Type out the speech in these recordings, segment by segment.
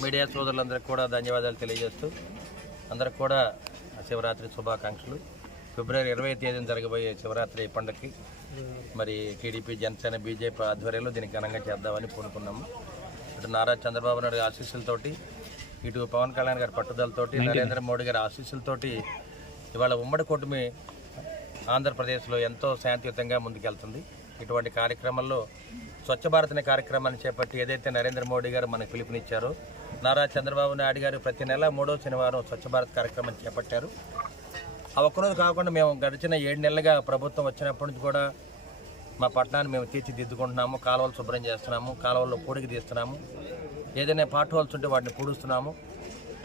Media సోదరులందరికీ కూడా ధన్యవాదాలు తెలియజేస్తూ అందరికి కూడా శివరాత్రి శుభాకాంక్షలు. ఫిబ్రవరి ఇరవై తేదీన జరగబోయే శివరాత్రి పండుగకి మరి టీడీపీ జనసేన బీజేపీ ఆధ్వర్యంలో దీనికి ఘనంగా చేద్దామని పూనుకున్నాము. ఇటు నారా చంద్రబాబు నాయుడు గారి ఆశీస్సులతోటి ఇటు పవన్ కళ్యాణ్ గారి పట్టుదలతోటి నరేంద్ర మోడీ గారి ఆశీస్సులతోటి ఇవాళ ఉమ్మడి కూటమి ఆంధ్రప్రదేశ్లో ఎంతో శాంతియుతంగా ముందుకెళ్తుంది. ఇటువంటి కార్యక్రమాల్లో స్వచ్ఛ భారత్ అనే కార్యక్రమాన్ని చేపట్టి ఏదైతే నరేంద్ర మోడీ గారు మనకు పిలుపునిచ్చారో నారా చంద్రబాబు నాయుడు గారు ప్రతి నెల మూడో శనివారం స్వచ్ఛ భారత్ కార్యక్రమం చేపట్టారు. ఆ ఒక్కరోజు కాకుండా మేము గడిచిన ఏడు నెలలుగా ప్రభుత్వం వచ్చినప్పటి నుంచి కూడా మా పట్టణాన్ని మేము తీర్చిదిద్దుకుంటున్నాము కాలువలు శుభ్రం చేస్తున్నాము కాలువల్లో పూడికి తీస్తున్నాము ఏదైనా పార్ట్ హోల్స్ ఉంటే వాటిని పూడుస్తున్నాము.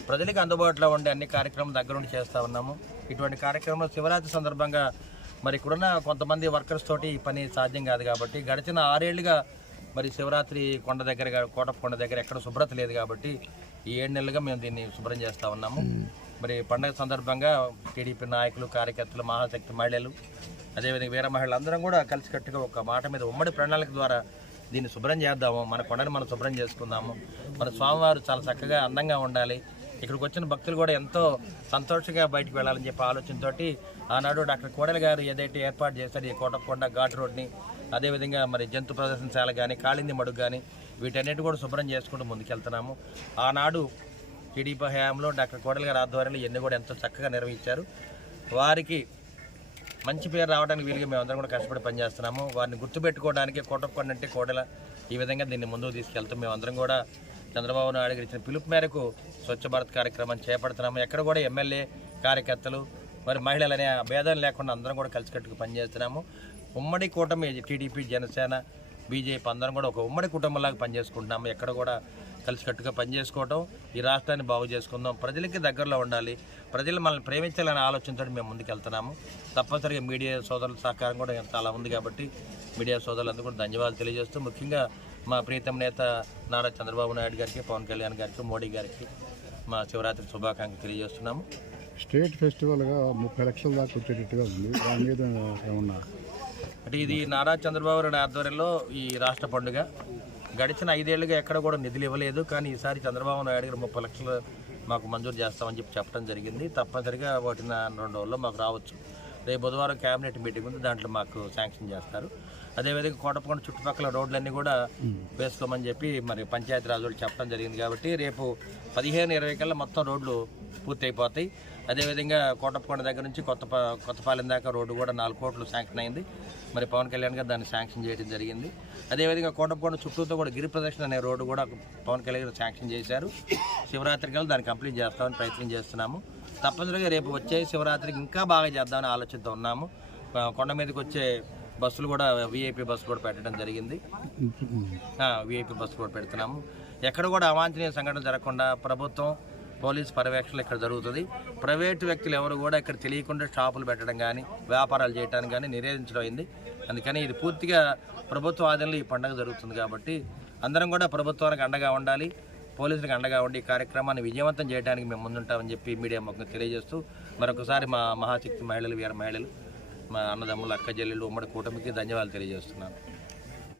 ప్రజలకు అందుబాటులో ఉండే అన్ని కార్యక్రమం దగ్గరుండి చేస్తూ ఉన్నాము. ఇటువంటి కార్యక్రమంలో శివరాత్రి సందర్భంగా మరి ఇక్కడున్న కొంతమంది వర్కర్స్ తోటి ఈ పని సాధ్యం కాదు కాబట్టి గడిచిన ఆరేళ్ళుగా మరి శివరాత్రి కొండ దగ్గర కోటప్ప కొండ దగ్గర ఎక్కడ శుభ్రత లేదు కాబట్టి ఈ ఏడు నెలలుగా మేము దీన్ని శుభ్రం చేస్తూ ఉన్నాము. మరి పండగ సందర్భంగా టీడీపీ నాయకులు కార్యకర్తలు మహాశక్తి మహిళలు అదేవిధంగా వీర మహిళలు అందరం కూడా కలిసికట్టుగా ఒక మాట మీద ఉమ్మడి ప్రణాళిక ద్వారా దీన్ని శుభ్రం చేద్దాము. మన కొండని మనం శుభ్రం చేసుకుందాము. మన స్వామివారు చాలా చక్కగా అందంగా ఉండాలి. ఇక్కడికి వచ్చిన భక్తులు కూడా ఎంతో సంతోషంగా బయటకు వెళ్ళాలని చెప్పి ఆలోచనతోటి ఆనాడు డాక్టర్ కోడెల గారు ఏదైతే ఏర్పాటు చేశారు ఈ కోటకొండ ఘాట్ రోడ్ని అదేవిధంగా మరి జంతు ప్రదర్శనశాల కానీ కాళింది మడుగు కానీ వీటన్నిటి కూడా శుభ్రం చేసుకుంటూ ముందుకెళ్తున్నాము. ఆనాడు టీడీపీ హయాంలో డాక్టర్ కోడెల గారి ఆధ్వర్యంలో ఇవన్నీ కూడా ఎంతో చక్కగా నిర్వహించారు. వారికి మంచి పేరు రావడానికి వీలుగా మేమందరం కూడా కష్టపడి పనిచేస్తున్నాము. వారిని గుర్తుపెట్టుకోవడానికి కోటప్పకొండ అంటే కోడెల ఈ విధంగా దీన్ని ముందుకు తీసుకెళ్తాం మేమందరం కూడా చంద్రబాబు నాయుడు గారు ఇచ్చిన పిలుపు మేరకు స్వచ్ఛ భారత్ కార్యక్రమం చేపడుతున్నాము. ఎక్కడ కూడా ఎమ్మెల్యే కార్యకర్తలు మరి మహిళలు అనే భేదం లేకుండా అందరం కూడా కలిసికట్టుగా పనిచేస్తున్నాము. ఉమ్మడి కూటమి టీడీపీ జనసేన బీజేపీ అందరం కూడా ఒక ఉమ్మడి కుటుంబంలాగా పనిచేసుకుంటున్నాము. ఎక్కడ కూడా కలిసికట్టుగా పనిచేసుకోవటం ఈ రాష్ట్రాన్ని బాగు చేసుకుందాం ప్రజలకి దగ్గరలో ఉండాలి ప్రజలు మనల్ని ప్రేమించాలనే ఆలోచనతో మేము ముందుకెళ్తున్నాము. తప్పనిసరిగా మీడియా సోదరుల సహకారం కూడా చాలా ఉంది కాబట్టి మీడియా సోదరులందరూ కూడా ధన్యవాదాలు తెలియజేస్తూ ముఖ్యంగా మా ప్రీతం నేత నారా చంద్రబాబు నాయుడు గారికి పవన్ కళ్యాణ్ గారికి మోడీ గారికి మా శివరాత్రి శుభాకాంక్షలు తెలియజేస్తున్నాము. స్టేట్ ఫెస్టివల్గా ముప్పై లక్షల దాకా వచ్చేటట్టుగా ఉంది. దాని మీద ఏమన్నా అంటే ఇది నారా చంద్రబాబు నాయుడు ఆధ్వర్యంలో ఈ రాష్ట్ర పండుగ. గడిచిన ఐదేళ్ళుగా ఎక్కడ కూడా నిధులు ఇవ్వలేదు. కానీ ఈసారి చంద్రబాబు నాయుడు గారు ముప్పై లక్షలు మాకు మంజూరు చేస్తామని చెప్పి చెప్పడం జరిగింది. తప్పనిసరిగా వాటిన రెండు రోజుల్లో మాకు రావచ్చు. రేపు బుధవారం క్యాబినెట్ మీటింగ్ ఉంది. దాంట్లో మాకు శాంక్షన్ చేస్తారు. అదేవిధంగా కోటపకొండ చుట్టుపక్కల రోడ్లన్నీ కూడా వేసుకోమని చెప్పి మరి పంచాయతీ రాజు వాళ్ళు చెప్పడం జరిగింది కాబట్టి రేపు పదిహేను ఇరవై కల్లా మొత్తం రోడ్లు పూర్తి అయిపోతాయి అదేవిధంగా కోటప్పకొండ దగ్గర నుంచి కొత్త కొత్తపాలెం దాకా రోడ్డు కూడా నాలుగు కోట్లు శాంక్షన్ అయింది. మరి పవన్ కళ్యాణ్ గారు దాన్ని శాంక్షన్ చేయడం జరిగింది. అదేవిధంగా కోటప్పకొండ చుట్టూతో కూడా గిరి ప్రదక్షిణ అనే రోడ్డు కూడా పవన్ కళ్యాణ్ గారు శాంక్షన్ చేశారు. శివరాత్రి కల్లా దాన్ని కంప్లీట్ చేస్తామని ప్రయత్నం చేస్తున్నాము. తప్పనిసరిగా రేపు వచ్చే శివరాత్రికి ఇంకా బాగా చేద్దామని ఆలోచిస్తూ ఉన్నాము. కొండ మీదకి వచ్చే బస్సులు కూడా విఐపి బస్సు కూడా పెట్టడం జరిగింది. విఐపి బస్సు కూడా పెడుతున్నాము. ఎక్కడ కూడా అవాంఛనీయ సంఘటన జరగకుండా ప్రభుత్వం పోలీస్ పర్యవేక్షణ ఇక్కడ జరుగుతుంది. ప్రైవేటు వ్యక్తులు ఎవరు కూడా ఇక్కడ తెలియకుండా షాపులు పెట్టడం కానీ వ్యాపారాలు చేయడానికి కానీ నిరేధించడం అయింది. అందుకని ఇది పూర్తిగా ప్రభుత్వ ఆధీనంలో ఈ పండుగ జరుగుతుంది కాబట్టి అందరం కూడా ప్రభుత్వానికి అండగా ఉండాలి. పోలీసులకు అండగా ఉండి ఈ కార్యక్రమాన్ని విజయవంతం చేయడానికి మేము ముందుంటామని చెప్పి మీడియా మొక్క తెలియజేస్తూ మరొకసారి మా మహాశక్తి మహిళలు వీర మహిళలు మా అన్నదమ్ములు అక్క చెల్లెలు ఉమ్మడి కూటమికి ధన్యవాదాలు తెలియజేస్తున్నాను.